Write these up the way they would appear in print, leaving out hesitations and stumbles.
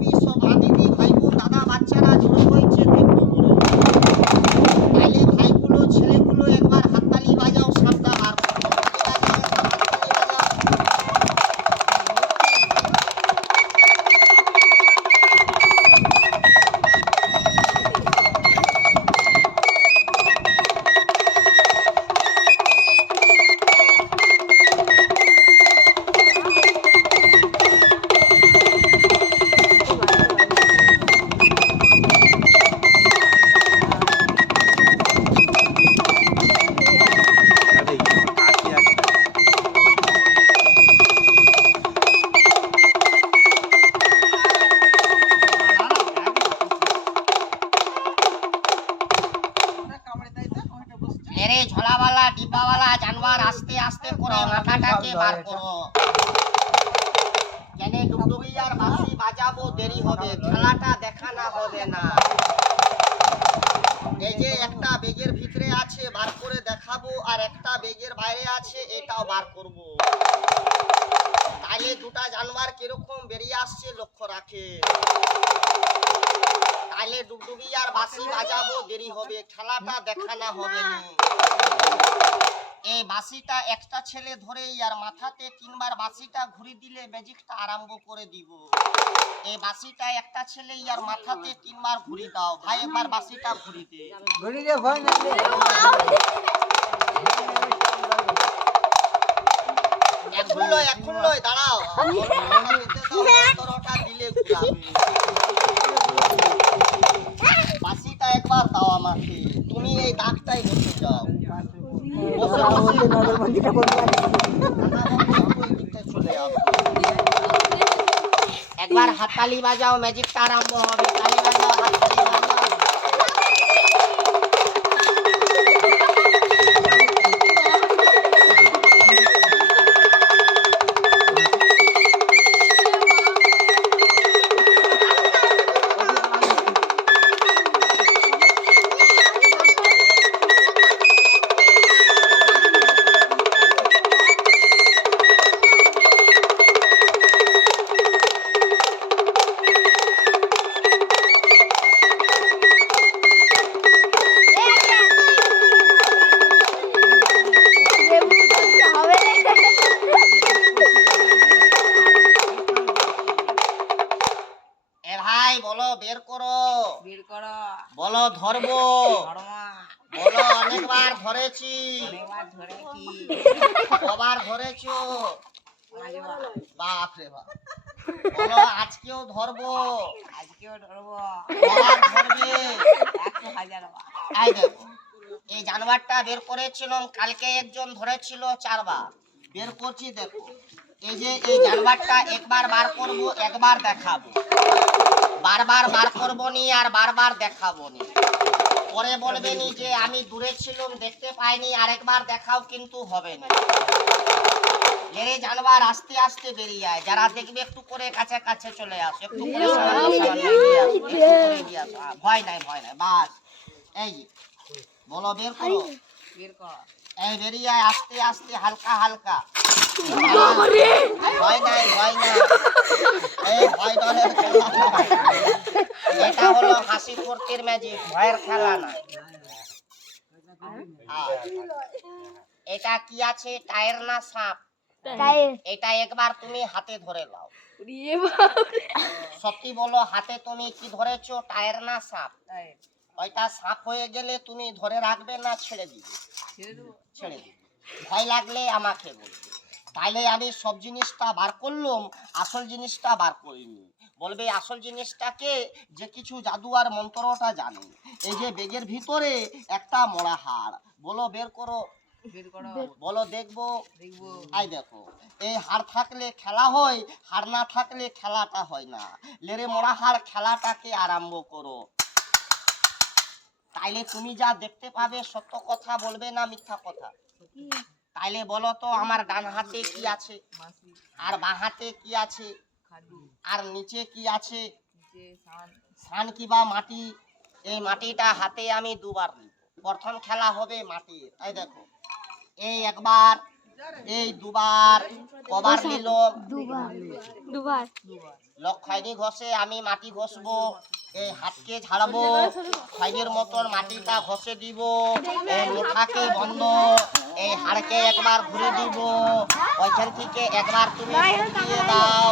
বান্ধবী সব মা দিদি ভাই বোন দাদা বাচ্চারা জড়ো হয়েছে দেখবো বলে। তাহলে ভাইগুলো ছেলেগুলো একবার হাততালি বাজাও, সাপটা বার করো। হাততালি বাজাও। এরে ঝোলাওয়ালা ডিব্বাওয়ালা জানোয়ার আস্তে আস্তে করে মাথাটাকে বার করো। কেন ডুগডুগি আর বাঁশি বাজাবো, দেরি হবে, খেলাটা দেখানো হবে না। এই যে একটা বেগের ভিতরে আছে বার করে দেখাবো, আর একটা বেগের বাইরে আছে এটাও বার করব। তাইলে দুটা জানোয়ার কিরকম বেরিয়ে আসছে লক্ষ্য রাখে। তাইলে ডুগডুগি আর বাঁশি বাজাবো, দেরি হবে, খেলাটা দেখানো হবে না। এই বাঁশিটা একটা ছেলে ধরে আর মাথাতে তিনবার বাঁশিটা ঘুরি দিলে ম্যাজিকটা আরম্ভ করে দিব। এই বাঁশিটা একটা ছেলে আর মাথাতে তিনবার ঘুরি দাও। ভাই একবার বাঁশিটা ঘুরি দে। ঘুরি দে ভাই না। এখন লয় দাঁড়াও। মন্ত্রটা দিলে ঘুরাবে। বাঁশিটা একবার দাও আমাকে। তুমি এই দাগটাই বসে যাও। একবার হাততালি বাজাও, ম্যাজিকটা আরম্ভ হবে। তালি বাজাও, হাততালি বাজাও। বলো ধরবো, বলো অনেকবার ধরেছি, কবার ধরেছো? বাপ রে বাপ। বলো আজকেও ধরবো, কবার ধরবে? এই দেখো, এই জানোয়ারটা বের করেছিলাম কালকে, একজন ধরেছিল 4 বার। বের করছি দেখো। এই যে এই জানোয়ারটা একবার বার করব, একবার দেখাবো, বারবার বার করবো নি আর বারবার দেখাবো নি। পরে বলবে নি যে আমি দূরে ছিলাম দেখতে পাইনি, আরেকবার দেখাও, কিন্তু হবে না। এরে জানোয়ার আস্তে আস্তে বেরিয়ে যায়। যারা দেখবে একটু করে কাছে কাছে চলে আসো, একটু করে ভয় নাই, ভয় নাই, বাস। এই বলো বের করো, এই বেরিয়ে যায় আস্তে আস্তে, হালকা হালকা। ভয় নাই, ভয় নাই, এই ভয় ডরের খেলা না। এটা হলো হাসি ফুর্তির ম্যাজিক, ভয়ের খেলা না। এটা কি আছে, টায়ার না সাপ? এটা একবার তুমি হাতে ধরে নাও। সত্যি বলো, হাতে তুমি কি ধরেছো, টায়ার না সাপ? ওইটা সাপ হয়ে গেলে তুমি ধরে রাখবে না ছেড়ে দিবে? ছেড়ে দিবে। ভয় লাগলে আমাকে বলবে। তাইলে আমি সব জিনিসটা বার করলাম, আসল জিনিসটা বার করিনি। বলবে আসল জিনিসটাকে যে কিছু জাদু আর মন্ত্রটা জানে। এই যে বেগের ভিতরে একটা মোড়া হাড়, বলো বের করো, বলো দেখবো। আই দেখো, এই হাড় থাকলে খেলা হয়, হাড় না থাকলে খেলাটা হয় না। লেরে মোড়া হাড়, খেলাটাকে আরম্ভ করো। তাইলে তুমি যা দেখতে পাবে সত্য কথা বলবে না মিথ্যা কথা? তাইলে বলো তো, আমার ডান হাতে কি আছে, আর বাঁ হাতে কি আছে, আর নিচে কি আছে? সান কিবা মাটি। এই মাটিটা হাতে আমি দুবার নিব। প্রথম খেলা হবে মাটির। এই দেখো, এই একবার, এই দুবার, কবার নিল? দুবার। লোক খৈনি ঘষে, আমি মাটি ঘষবো। এই হাতকে ঝাড়বো, খৈনির মতন মাটিটা ঘষে দিব। এই মুঠাকে বন্ধ, এই হাড়কে একবার ঘুরে দিব। ওইখান থেকে একবার তুমি দিয়ে দাও,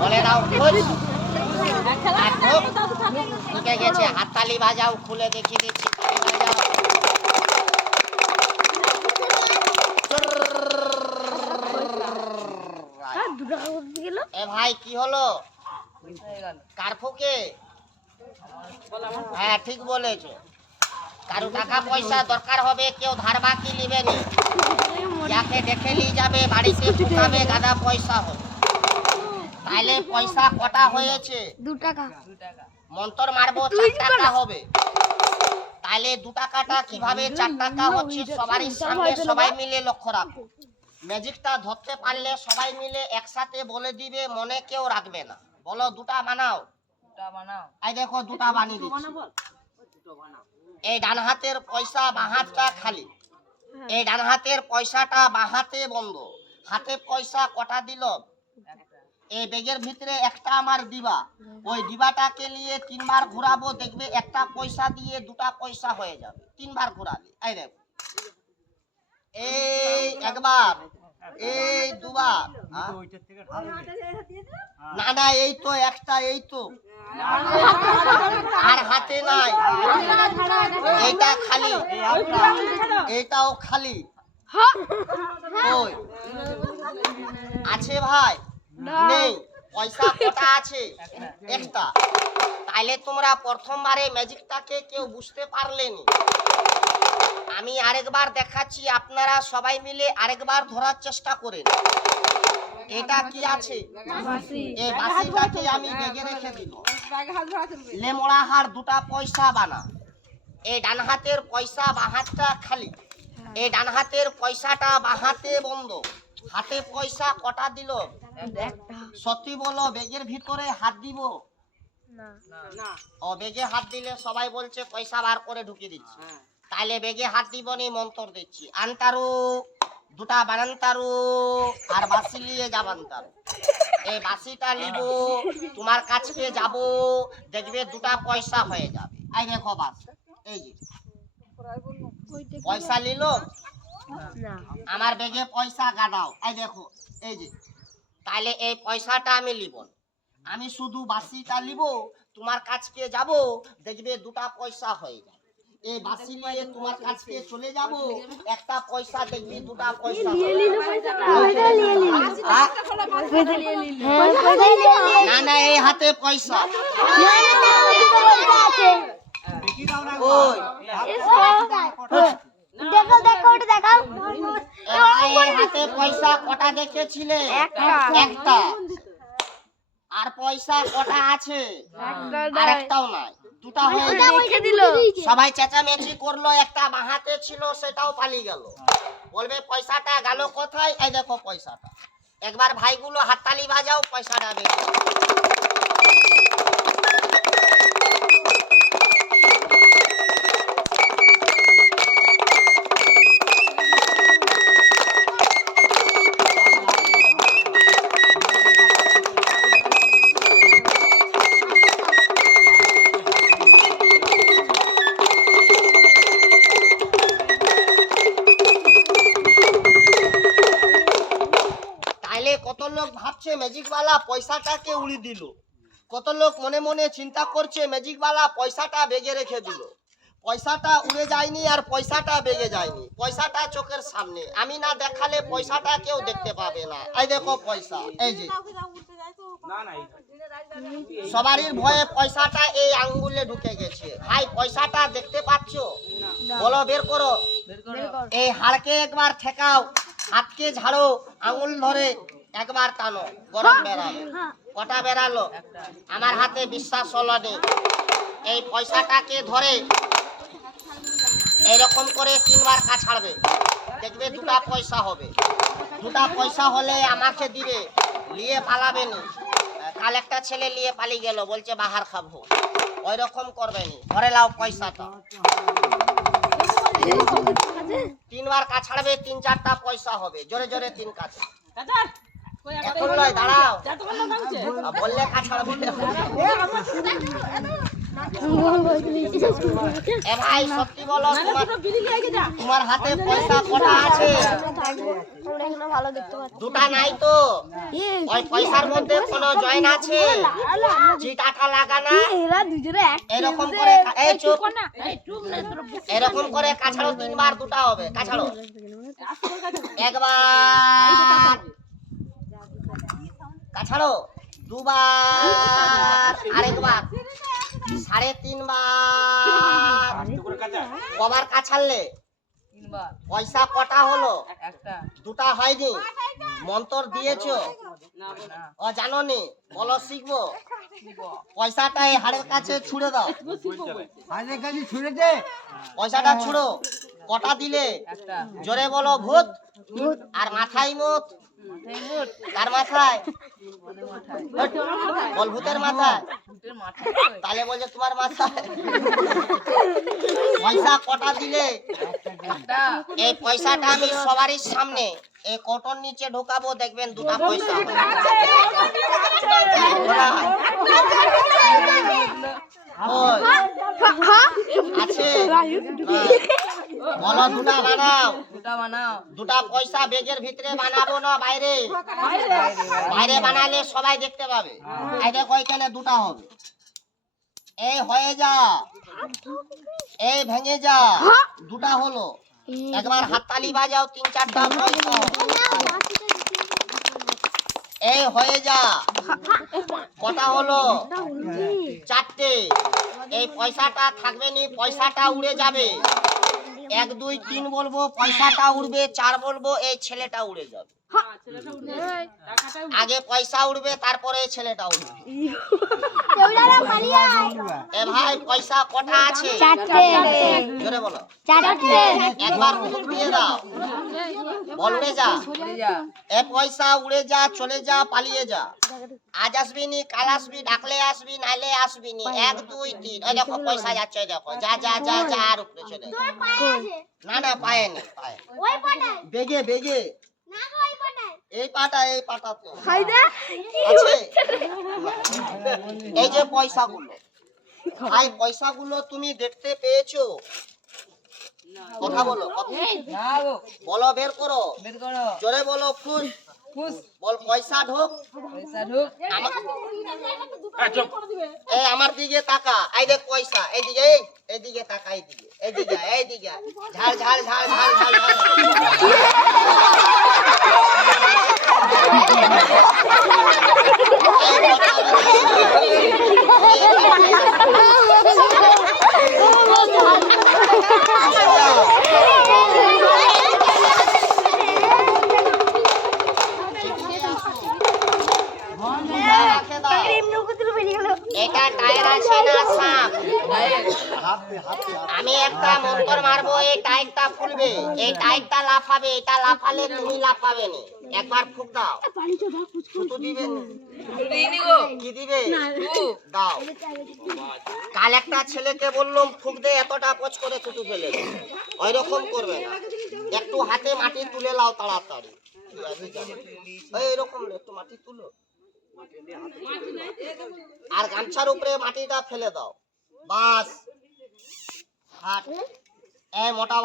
বলে দাও ঢুকে গেছে। হাততালি বাজাও, খুলে দেখিয়ে দিচ্ছি। এ ভাই কি হলো? কারফুকে? হ্যাঁ ঠিক বলেছো। কারো টাকা পয়সা দরকার হবে, কেউ ধার বাকি নিবে নি, যাকে দেখে নিয়ে যাবে বাড়িতে ঢুকাবে, গাদা পয়সা হবে। তাইলে পয়সা কটা হয়েছে? 2 টাকা। মন্তর মারবো 4 টাকা হবে। তাইলে 2 টাকাটা কিভাবে 4 টাকা হচ্ছে সবারই সামনে সবাই মিলে লক্ষ্য রাখো। ম্যাজিকটা ধরতে পারলে সবাই মিলে একসাথে বলে দিবে, মনে কেউ রাখবে না। বলো 2টা বানাও। এই দেখো 2টা বানিয়ে দিচ্ছি। এই ডান হাতের পয়সা বাঁ হাতটা খালি, এই ডান হাতের পয়সাটা বাঁ হাতে বন্ধ। হাতে পয়সা কটা দিল? এই ব্যাগের ভিতরে একটা আমার দিবা, ওই দিবাটাকে নিয়ে 3 বার ঘোরাবো, দেখবে একটা পয়সা দিয়ে 2টা পয়সা হয়ে যাবে। 3 বার ঘোরালে এই দেখো, এই একবার, এই 2 বার। না না, এই তো একটা, এই তো আর হাতে নাই, এইটা খালি, এইটাও খালি। ওই আছে ভাই? নেই। পয়সা কটা আছে? একটা। তাইলে তোমরা প্রথমবারে ম্যাজিকটাকে কেউ বুঝতে পারলেনি। আমি আরেকবার দেখাচ্ছি, আপনারা সবাই মিলে আরেকবার ধরার চেষ্টা করেন। এটা কি আছে? এই বাসিটাকে আমি বেগে রেখে দিব। লেমড়া হাড় 2টা পয়সা বানা। এই ডান হাতের পয়সা বাঁ হাতটা খালি, এই ডান হাতের পয়সাটা বাঁ হাতে বন্ধ। হাতে পয়সা কটা দিল? সত্যি বলো, বেগের ভিতরে হাত দিব? ও বেগে হাত দিলে সবাই বলছে পয়সা বার করে ঢুকিয়ে দিচ্ছি। তাইলে বেগে হাত দিবনি, মন্ত্র দিচ্ছি। আনতারু 2টা বানান্তারু, আর বাসি নিয়ে যাবান্তারু। এই বাসিটা নিব, তোমার কাছে যাব, দেখবে 2টা পয়সা হয়ে যাবে। এই দেখো বাস, এই যে পয়সা নিল, আমার বেগে পয়সা গাদাও। এই দেখো, এই যে। তাইলে এই পয়সাটা আমি নিব, আমি শুধু বাসিটা নিব, তোমার কাছে যাব, দেখবে 2টা পয়সা হয়ে যাবে। এই বাসি নিয়ে তোমার কাছে চলে যাব, একটা পয়সা দেখবি 2টা পয়সা। না না, এই হাতে পয়সা। হাতে পয়সা কটা দেখেছিলে? একটা। আর পয়সা কটা আছে? আর একটাও নাই, 2টা হয়ে গেল। সবাই চেঁচামেচি করলো, একটা বাঁ হাতে ছিল সেটাও পালিয়ে গেল। বলবে পয়সাটা গেল কোথায়? এই দেখো পয়সাটা। একবার ভাইগুলো হাততালি বাজাও, পয়সাটা বের করো। কত লোক ভাবছে ম্যাজিকওয়ালা পয়সাটাকে উড়িয়ে দিল, কত লোক মনে মনে চিন্তা করছে ম্যাজিকওয়ালা পয়সাটা বেগে রেখে দিল। পয়সাটা উড়ে যায়নি, আর পয়সাটা বেগে যায়নি। পয়সাটা চোখের সামনে, আমি না দেখালে পয়সাটা কেউ দেখতে পাবে না। এই দেখো পয়সা, এই যে। সবারই ভয়ে পয়সাটা এই আঙ্গুলে ঢুকে গেছে। ভাই পয়সাটা দেখতে পাচ্ছ? বলো বের করো। এই হাড়কে একবার ঠেকাও, হাতকে ঝাড়ো, আঙ্গুল ধরে একবার টানো, গরম বেরালো। কটা বেরালো? আমার হাতে বিশ্বাস হলো নি। এই পয়সাটাকে ধরে এইরকম করে 3 বার কাছাড়বে, দেখবে 2টা পয়সা হবে। 2টা পয়সা হলে আমাকে দিবে, নিয়ে পালাবে না। কাল একটা ছেলে নিয়ে পালিয়ে গেল, বলছে বাহার খাবো। ওই রকম করবে নি, ধরে লাও পয়সাটা। 3 বার কাছাড়বে, 3-4টা পয়সা হবে। জোরে জোরে 3 কাছে। এখন নয়, দাঁড়াও। বললে কাছাড় বললে এ ভাই সত্যি বলো, তোমার হাতে পয়সা কটা আছে? দুটা নাই তো? ওই পয়সার মধ্যে কোনো জয়েন আছে? চিট আঠা লাগানা? এরকম করে এই চুপ, এরকম করে কাছাড়ো 3 বার, দুটা হবে। কাছাড়ো একবার, কাছাড়ো 2 বার, আরেকবার 3.5 বার। কবার কাছাড়লে? পয়সা কটা হলো? দুটা হয়নি। মন্তর দিয়েছো? ও জানোনি? বলো শিখবো। পয়সাটা এই হাড়ের কাছে ছুঁড়ে দাও। পয়সাটা ছুঁড়ো। কটা দিলে? জোরে বলো ভূত। আর মাথায় মুত। কার মাথায়? বল ভূতের মাথায়। তাহলে বলছে তোমার মাথায়। পয়সা কটা দিলে? এই পয়সাটা আমি সবারই সামনে এই কোটর নিচে ঢোকাবো, দেখবেন দুটা পয়সা আছে। বলো দুটা বানাও। দুটা পয়সা বেগের ভিতরে বানাবো না বাইরে? বাইরে বানালে সবাই দেখতে পাবে। এই দেখো এখানে দুটা হবে। এই হয়ে যা, এই ভেঙে যা, দুটা হলো। একবার হাততালি বাজাও, 3-4টা পয়সা। এই হয়ে যা, কটা হলো? 4টে। এই পয়সাটা থাকবে নি, পয়সাটা উড়ে যাবে। 1 2 3 বলবো, পয়সাটা উড়বে। 4 বলবো, এই ছেলেটা উড়ে যাবে। আগে পয়সা উড়বে, তারপরে এই ছেলেটা উড়বে। এ ভাই পয়সা কটা আছে? 4টে। জোরে বলো। 4টে। একবার মুখ দিয়ে দাও, বল উড়ে যা। এ পয়সা উড়ে যা, চলে যা, পালিয়ে যা। আজ আসবি নি, কাল আসবি, ডাকলে আসবি, নাইলে আসবি নি। 1 2 3। ওই দেখো পয়সা যাচ্ছে, ওই দেখো। যা যা যা যা, আর উপরে চলে যা। না না, পায়ে নেই, পায়ে। বেগে বেগে। এই পাটা, এই পাটা তো আছে। এই যে পয়সাগুলো, ভাই পয়সাগুলো তুমি দেখতে পেয়েছো? কথা বলো, বলো, বের করো। জোরে বলো ফুস। বল পয়সা ঢোক। এই আমার দিকে তাকা, এই দেখ পয়সা। এইদিকে, এইদিকে তাকা, এইদিকে, এইদিকে, এইদিকে। ঝাড় ঝাড় ঝাড় ঝাড় ঝাড় ঝাড়। এটা টায়ার আছে না সাপ? আমি একটা মন্তর মারবো, এই টায়ারটা খুলবে, এই টায়ারটা লাফাবে। এটা লাফালে তুমি লাফাবে না। একবার ফুক দাও। ফুটো দিবে না? কি দিবে? দাও। কাল একটা ছেলেকে বললাম ফুক দে, এতটা পচ করে থুতু ফেলে। ওই রকম করবে না। একটু হাতে মাটি তুলে লাও তাড়াতাড়ি। এইরকম একটু মাটি তুলো, আর গামছার উপরে মাটিটা ফেলে দাও। বাস হাট। এই মোটা